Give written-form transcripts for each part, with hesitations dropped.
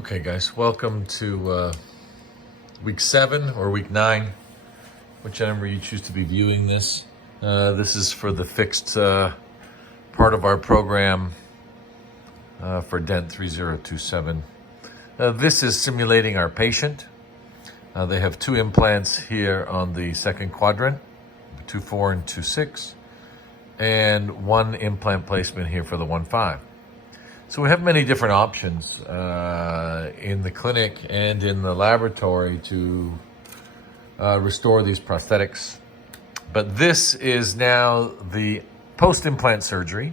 Okay, guys, welcome to week 7 or week 9, whichever you choose to be viewing this. This is for the fixed part of our program for DENT 3027. This is simulating our patient. They have 2 implants here on the second quadrant, 2.4 and 2.6, and 1 implant placement here for the 1.5. So we have many different options in the clinic and in the laboratory to restore these prosthetics. But this is now the post-implant surgery.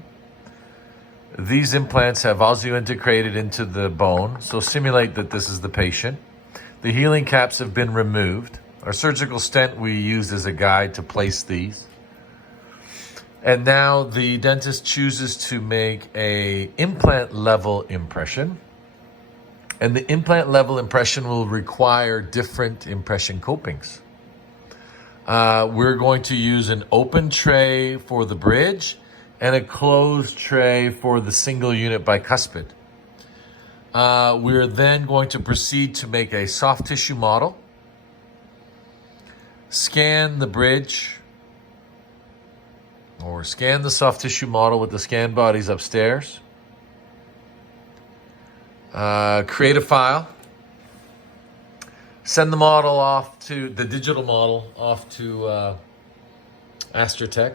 These implants have osseointegrated into the bone, so simulate that this is the patient. The healing caps have been removed. Our surgical stent we used as a guide to place these. And now the dentist chooses to make a implant level impression. And the implant level impression will require different impression copings. We're going to use an open tray for the bridge and a closed tray for the single unit bicuspid. We're then going to proceed to make a soft tissue model, scan the bridge, or scan the soft tissue model with the scan bodies upstairs. Create a file. Send the model off to, the digital model off to Dentsply.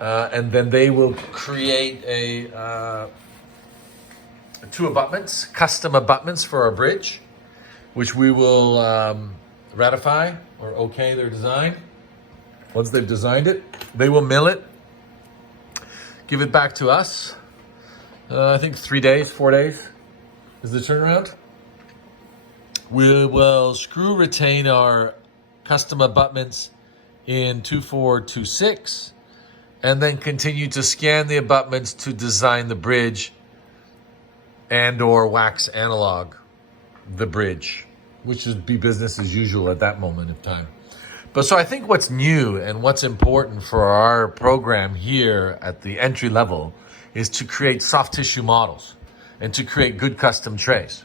And then they will create a 2 abutments, custom abutments for our bridge, which we will ratify or okay their design. Once they've designed it, they will mill it, give it back to us. I think 3 days, 4 days is the turnaround. We will screw retain our custom abutments in 2.4, 2.6, and then continue to scan the abutments to design the bridge and or wax analog the bridge, which would be business as usual at that moment of time. But so I think what's new and what's important for our program here at the entry level is to create soft tissue models and to create good custom trays.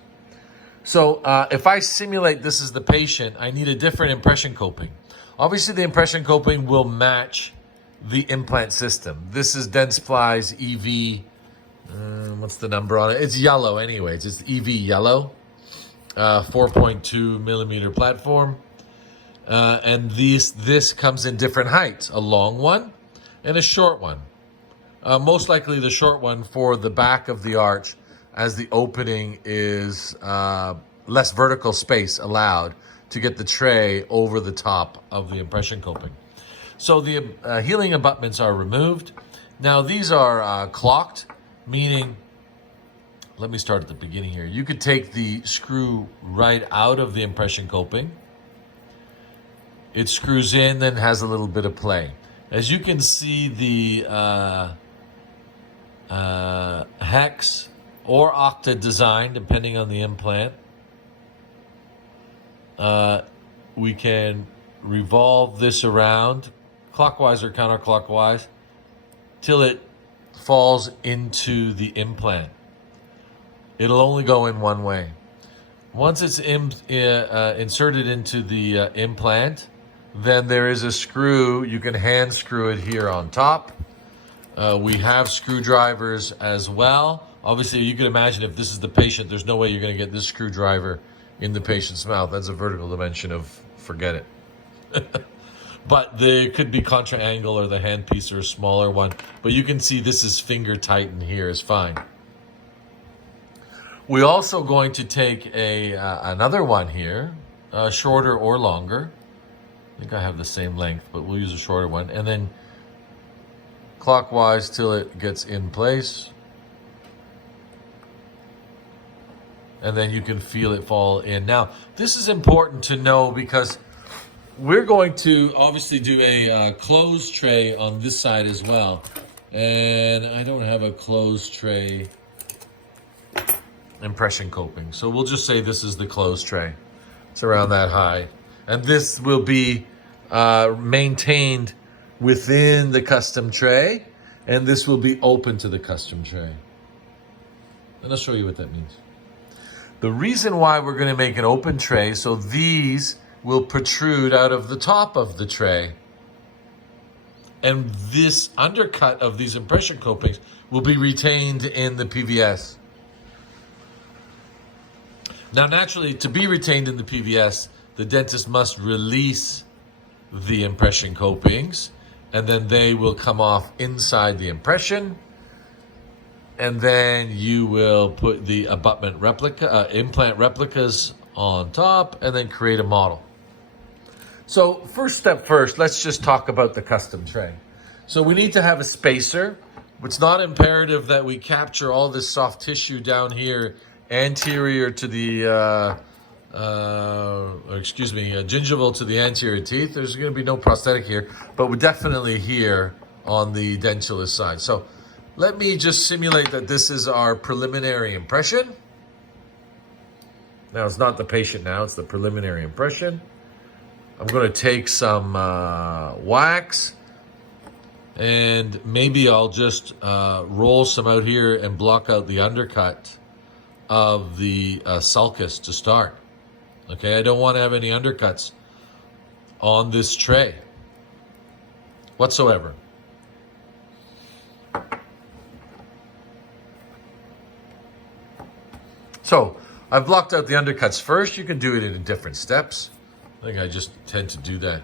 So if I simulate this is the patient, I need a different impression coping. Obviously the impression coping will match the implant system. This is Dentsply's EV, what's the number on it? It's yellow anyways, it's EV yellow. 4.2 millimeter platform, and this comes in different heights, a long one and a short one. Most likely the short one for the back of the arch, as the opening is less vertical space allowed to get the tray over the top of the impression coping. So the healing abutments are removed. Now these are clocked, meaning, let me start at the beginning here. You could take the screw right out of the impression coping. It screws in, then has a little bit of play. As you can see, the hex or octa design, depending on the implant, we can revolve this around clockwise or counterclockwise till it falls into the implant. It'll only go in one way. Once it's inserted into the implant, then there is a screw. You can hand screw it here on top. We have screwdrivers as well. Obviously, you can imagine if this is the patient, there's no way you're going to get this screwdriver in the patient's mouth. That's a vertical dimension of forget it. But there could be contra angle or the handpiece or a smaller one. But you can see this is finger tightened here is fine. We're also going to take another one here, shorter or longer. I think I have the same length, but we'll use a shorter one. And then clockwise till it gets in place. And then you can feel it fall in. Now, this is important to know because we're going to obviously do a closed tray on this side as well. And I don't have a closed tray impression coping. So we'll just say this is the closed tray. It's around that high. And this will be maintained within the custom tray, and this will be open to the custom tray. And I'll show you what that means. The reason why we're going to make an open tray, so these will protrude out of the top of the tray. And this undercut of these impression copings will be retained in the PVS. Now, naturally, to be retained in the PVS, the dentist must release the impression copings, and then they will come off inside the impression. And then you will put the abutment replica, implant replicas on top, and then create a model. So first step first, let's just talk about the custom tray. So we need to have a spacer. It's not imperative that we capture all this soft tissue down here anterior to the, gingival to the anterior teeth. There's going to be no prosthetic here, but we're definitely here on the dentulous side. So let me just simulate that this is our preliminary impression. Now, it's not the patient now, it's the preliminary impression. I'm going to take some wax, and maybe I'll just roll some out here and block out the undercut of the sulcus to start. Okay, I don't want to have any undercuts on this tray whatsoever. So I've blocked out the undercuts first. You can do it in different steps. I think I just tend to do that.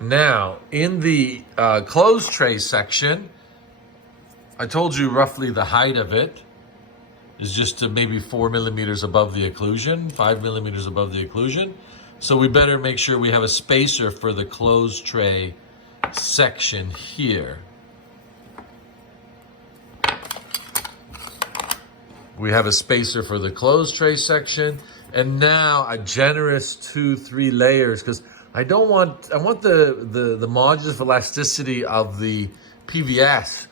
Now, in the closed tray section, I told you roughly the height of it is just to maybe 4 millimeters above the occlusion, 5 millimeters above the occlusion. So we better make sure we have a spacer for the closed tray section here. We have a spacer for the closed tray section, and now a generous 2-3 layers, because I want the modulus of elasticity of the PVS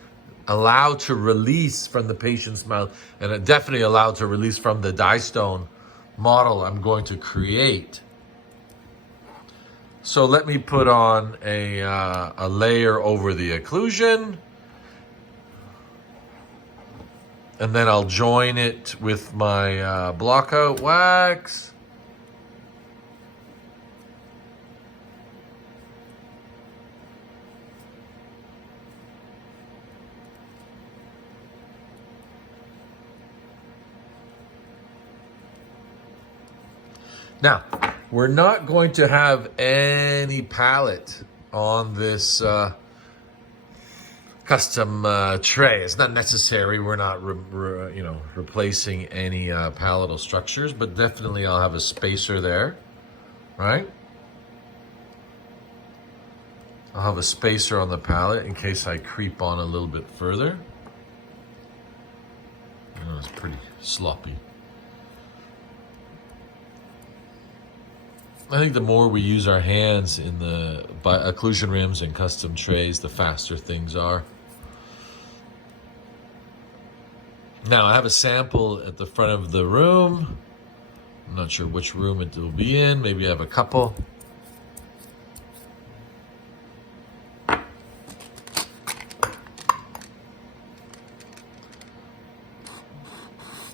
allowed to release from the patient's mouth, and definitely allowed to release from the die-stone model I'm going to create. So let me put on a layer over the occlusion. And then I'll join it with my block-out wax. Now, we're not going to have any palette on this custom tray. It's not necessary. We're not replacing any palatal structures, but definitely I'll have a spacer there, right? I'll have a spacer on the palate in case I creep on a little bit further. It's pretty sloppy. I think the more we use our hands in the occlusion rims and custom trays, the faster things are. Now, I have a sample at the front of the room. I'm not sure which room it will be in. Maybe I have a couple. I'm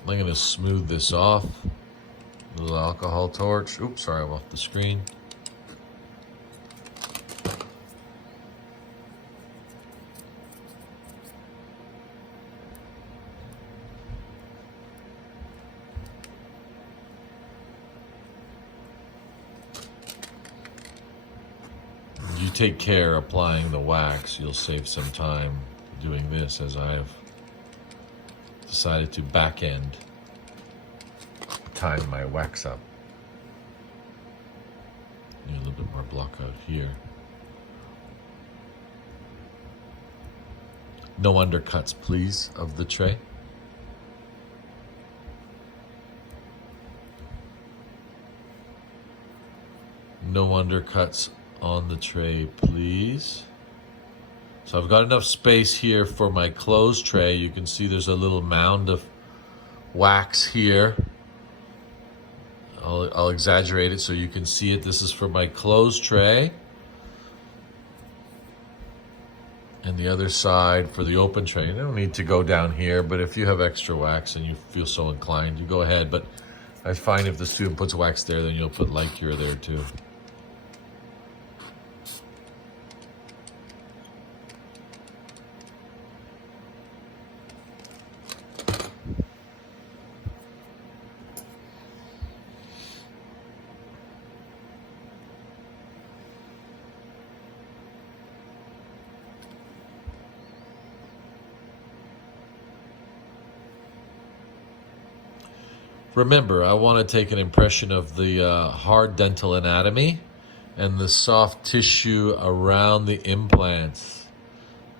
going to smooth this off. A little alcohol torch. Oops, sorry, I'm off the screen. You take care applying the wax. You'll save some time doing this, as I have decided to back end time my wax up. Need a little bit more block out here. No undercuts, please, of the tray. No undercuts on the tray, please. So I've got enough space here for my closed tray. You can see there's a little mound of wax here. I'll exaggerate it so you can see it. This is for my closed tray. And the other side for the open tray. You don't need to go down here, but if you have extra wax and you feel so inclined, you go ahead. But I find if the student puts wax there, then you'll put light cure there too. Remember, I want to take an impression of the hard dental anatomy and the soft tissue around the implants.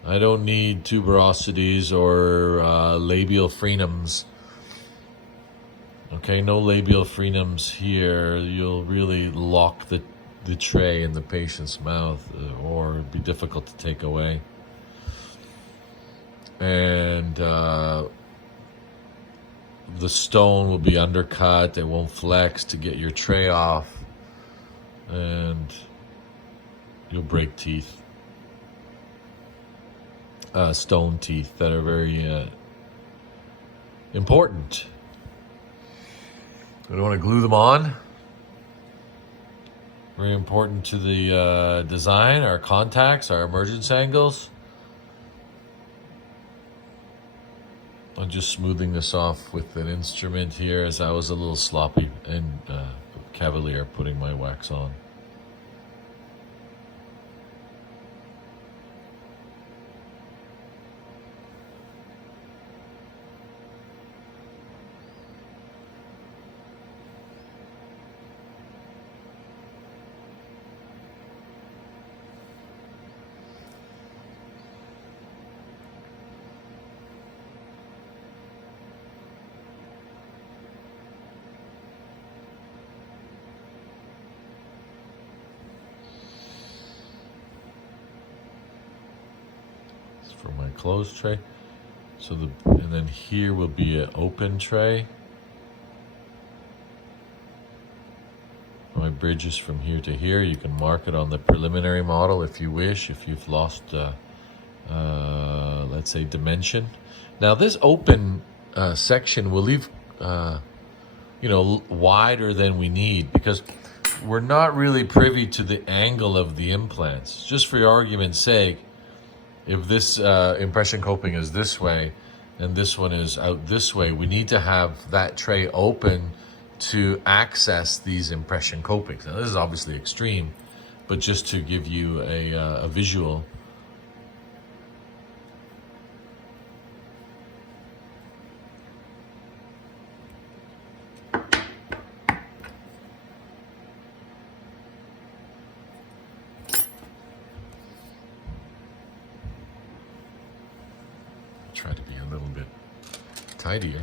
I don't need tuberosities or labial frenums. Okay, no labial frenums here. You'll really lock the tray in the patient's mouth or it'd be difficult to take away. And the stone will be undercut. It won't flex to get your tray off. And you'll break teeth. Stone teeth that are very important. We don't want to glue them on. Very important to the design, our contacts, our emergence angles. I'm just smoothing this off with an instrument here as I was a little sloppy and cavalier putting my wax on. For my closed tray. So and then here will be an open tray. My bridge is from here to here. You can mark it on the preliminary model if you wish, if you've lost, let's say, dimension. Now this open section will leave, wider than we need because we're not really privy to the angle of the implants. Just for argument's sake, if this impression coping is this way and this one is out this way, we need to have that tray open to access these impression copings. Now this is obviously extreme, but just to give you a visual. Try to be a little bit tidier.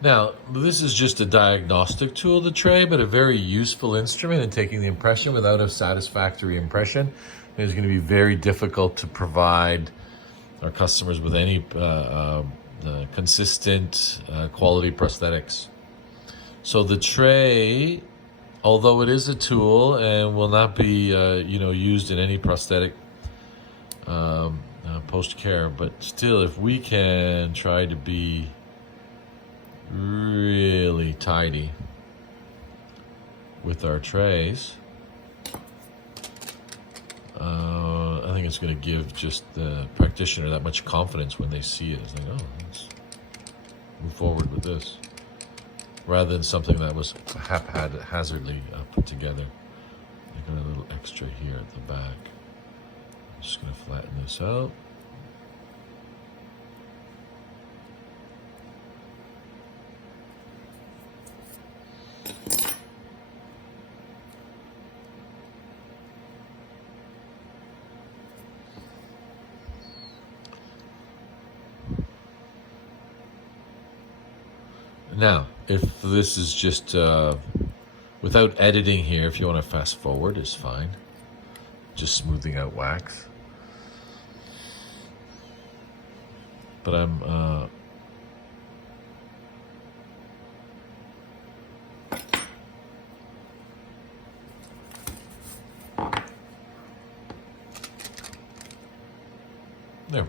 Now, this is just a diagnostic tool, the tray, but a very useful instrument in taking the impression without a satisfactory impression. It's going to be very difficult to provide our customers with any consistent quality prosthetics. So the tray, although it is a tool and will not be used in any prosthetic post-care, but still, if we can try to be really tidy with our trays, I think it's going to give just the practitioner that much confidence when they see it. It's like, oh, let's move forward with this, rather than something that was haphazardly put together. I got a little extra here at the back. I'm just going to flatten this out. Now, if this is just without editing here, if you want to fast forward, it's fine. Just smoothing out wax. But I'm there we go.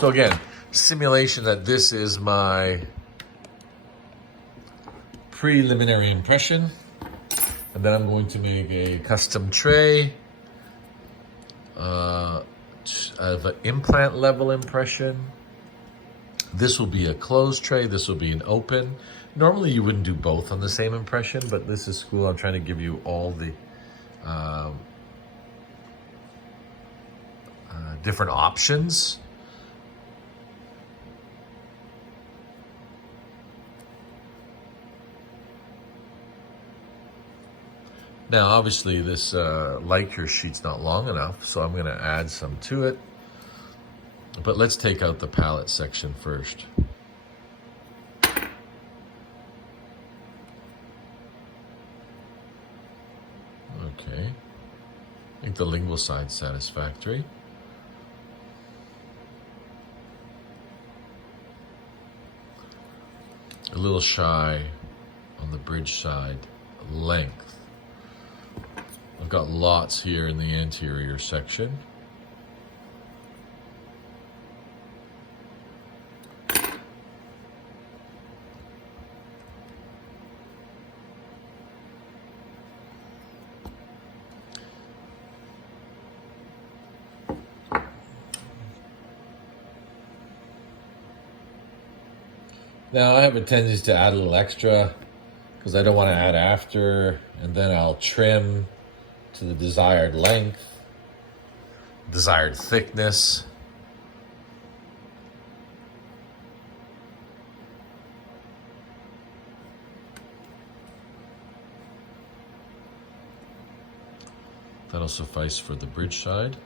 So again, simulation that this is my preliminary impression, and then I'm going to make a custom tray of an implant level impression. This will be a closed tray, this will be an open. Normally you wouldn't do both on the same impression, but this is cool. I'm trying to give you all the different options. Now, obviously, this Lycra sheet's not long enough, so I'm going to add some to it. But let's take out the palette section first. Okay. I think the lingual side's satisfactory. A little shy on the bridge side length. I've got lots here in the anterior section. Now I have a tendency to add a little extra because I don't want to add after, and then I'll trim to the desired length, desired thickness. That'll suffice for the bridge side.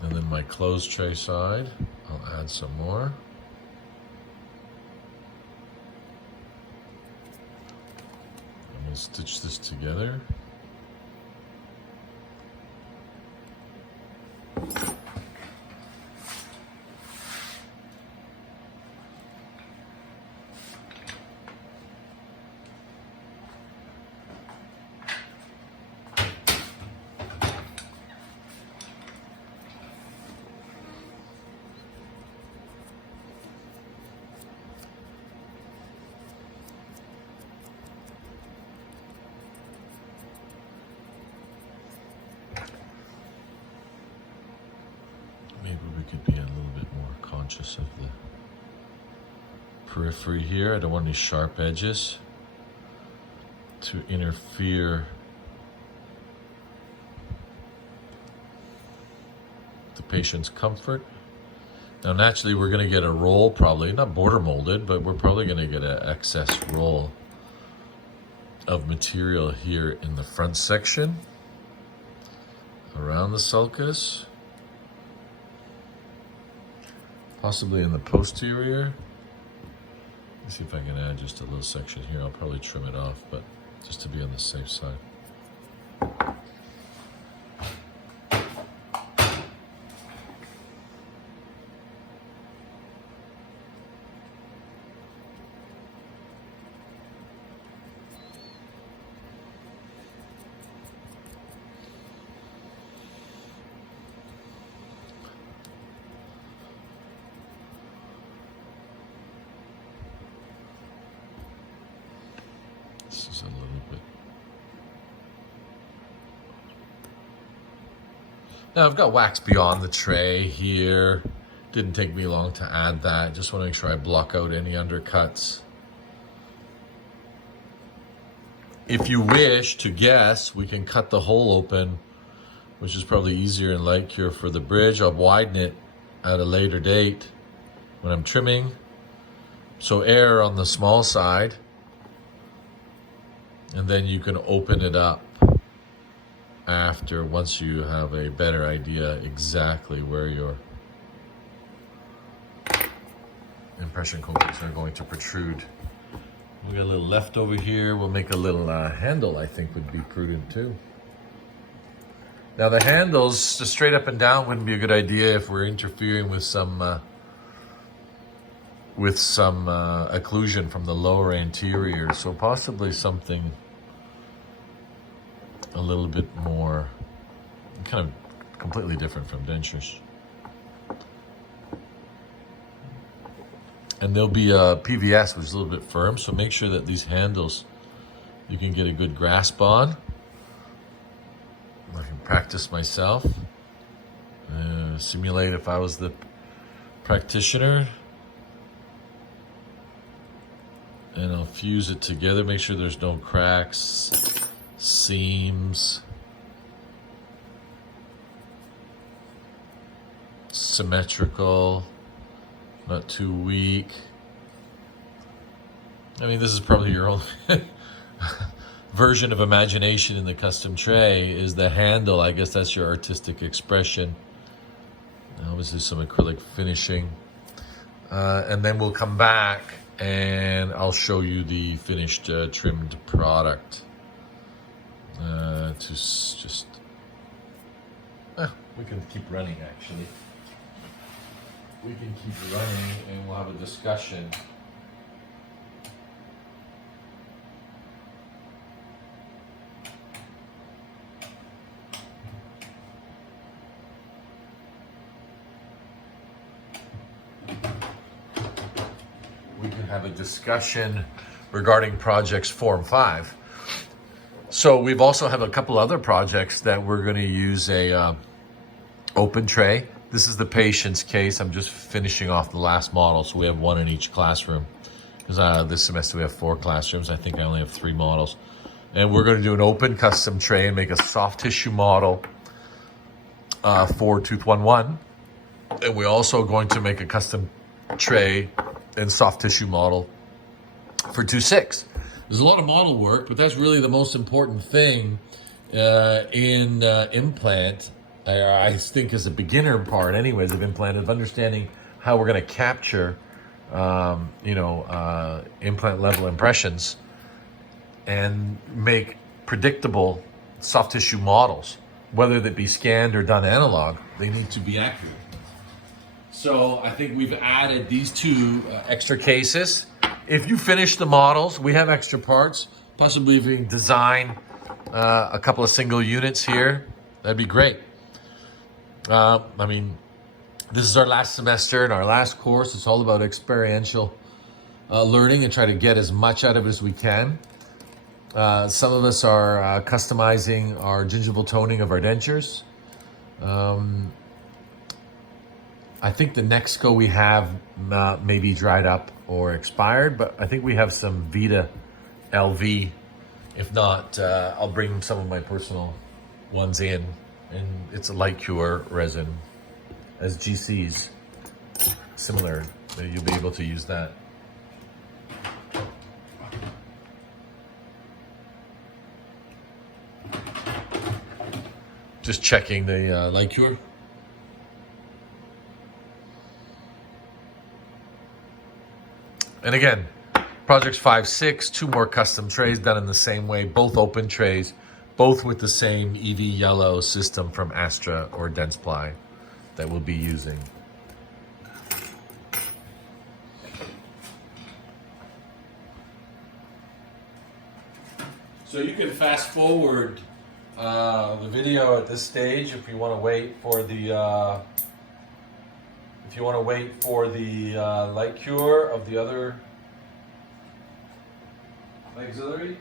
And then my closed tray side, I'll add some more. I'm going to stitch this together. Maybe we could be a little bit more conscious of the periphery here. I don't want any sharp edges to interfere with the patient's comfort. Now naturally we're going to get a roll, probably not border molded, but we're probably going to get an excess roll of material here in the front section around the sulcus. Possibly in the posterior. Let's see if I can add just a little section here. I'll probably trim it off, but just to be on the safe side. This is a little bit. Now I've got wax beyond the tray here. Didn't take me long to add that. Just want to make sure I block out any undercuts. If you wish to guess, we can cut the hole open, which is probably easier in light cure for the bridge. I'll widen it at a later date when I'm trimming. So err on the small side. And then you can open it up once you have a better idea exactly where your impression coatings are going to protrude. We got a little left over here. We'll make a little handle, I think would be prudent too. Now the handles, just straight up and down, wouldn't be a good idea if we're interfering with some occlusion from the lower anterior. So possibly something a little bit more, kind of completely different from dentures. And there'll be a PVS, which is a little bit firm, so make sure that these handles you can get a good grasp on. I can practice myself, simulate if I was the practitioner. And I'll fuse it together, make sure there's no cracks, seams, symmetrical, not too weak. I mean, this is probably your own version of imagination in the custom tray is the handle. I guess that's your artistic expression. Obviously some acrylic finishing. And then we'll come back and I'll show you the finished trimmed product. We can keep running actually. We can keep running and we'll have a discussion. We can have a discussion regarding projects 4 and 5. So we've also have a couple other projects that we're going to use a open tray. This is the patient's case. I'm just finishing off the last model, so we have one in each classroom. Because this semester we have 4 classrooms. I think I only have 3 models. And we're going to do an open custom tray and make a soft tissue model for tooth 1-1. And we're also going to make a custom tray and soft tissue model for 2-6. There's a lot of model work, but that's really the most important thing in implant. I think as a beginner part anyways of implant, of understanding how we're going to capture implant level impressions and make predictable soft tissue models, whether they be scanned or done analog. They need to be accurate. So I think we've added these 2 extra cases. If you finish the models, we have extra parts. Possibly if we can design a couple of single units here, that'd be great. I mean, this is our last semester and our last course. It's all about experiential learning and try to get as much out of it as we can. Some of us are customizing our gingival toning of our dentures. I think the Nexco we have may be dried up or expired, but I think we have some Vita LV. If not, I'll bring some of my personal ones in, and it's a light cure resin as GCs, similar, so you'll be able to use that. Just checking the light cure. And again, projects 5, 6, 2 more custom trays done in the same way, both open trays, both with the same EV yellow system from Astra or Dentsply that we'll be using. So you can fast forward the video at this stage if you want to wait for the light cure of the other auxiliary.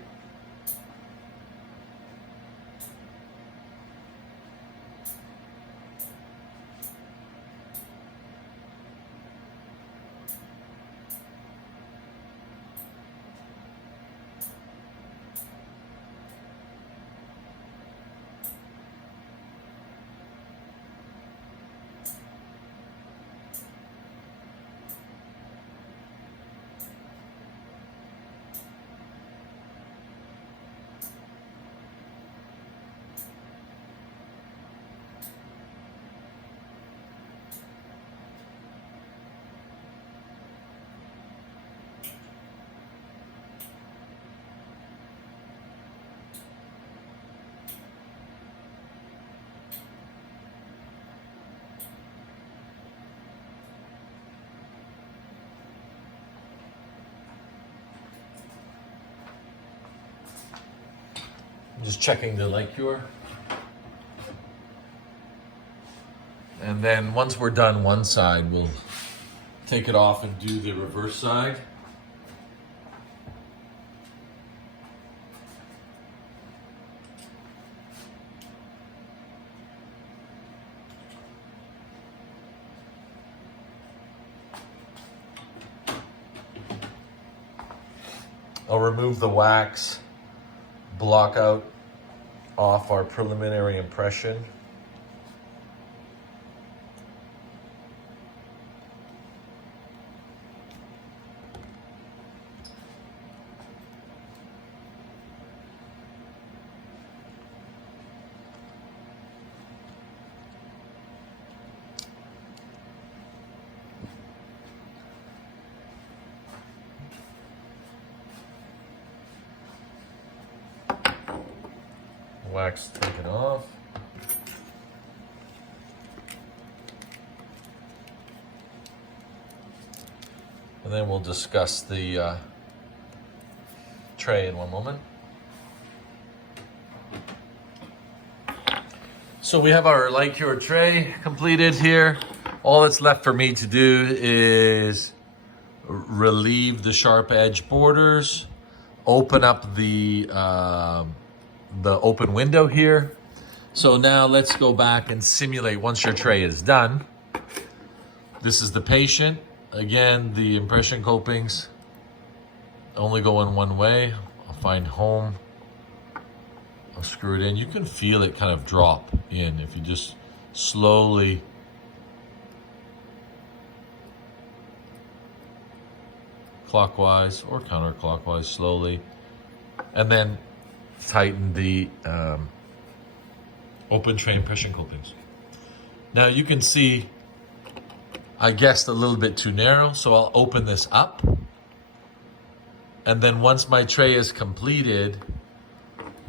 Just checking the light cure. And then once we're done one side, we'll take it off and do the reverse side. I'll remove the wax, block out off our preliminary impression. Wax taken off. And then we'll discuss the tray in one moment. So we have our light cure tray completed here. All that's left for me to do is relieve the sharp edge borders, open up the open window here. So now let's go back and simulate once your tray is done. This is the patient. Again, the impression copings only go in one way. I'll find home. I'll screw it in. You can feel it kind of drop in if you just slowly clockwise or counterclockwise slowly, and then tighten the open tray impression copings. Now you can see I guessed a little bit too narrow, so I'll open this up. And then once my tray is completed,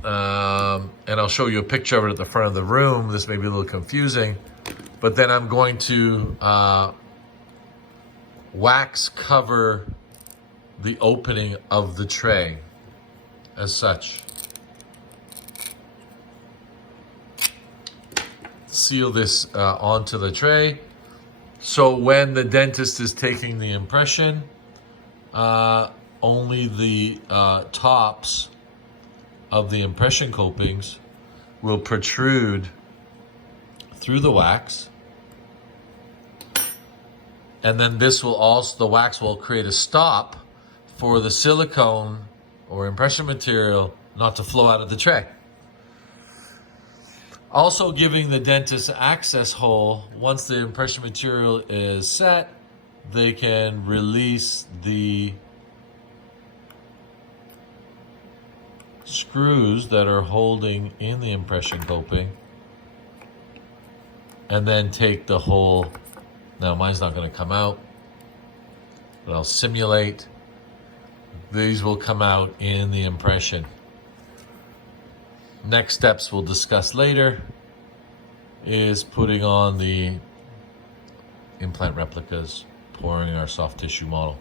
and I'll show you a picture of it at the front of the room. This may be a little confusing, but then I'm going to wax cover the opening of the tray as such. Seal this onto the tray. So when the dentist is taking the impression, only the tops of the impression copings will protrude through the wax. And then this will also, the wax will create a stop for the silicone or impression material not to flow out of the tray. Also giving the dentist access hole. Once the impression material is set, they can release the screws that are holding in the impression coping and then take the whole. Now mine's not going to come out, but I'll simulate. These will come out in the impression. Next steps we'll discuss later is putting on the implant replicas, pouring our soft tissue model.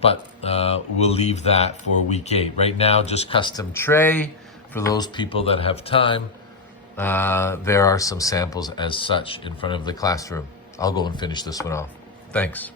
But we'll leave that for week 8. Right now, just custom tray for those people that have time. There are some samples as such in front of the classroom. I'll go and finish this one off. Thanks.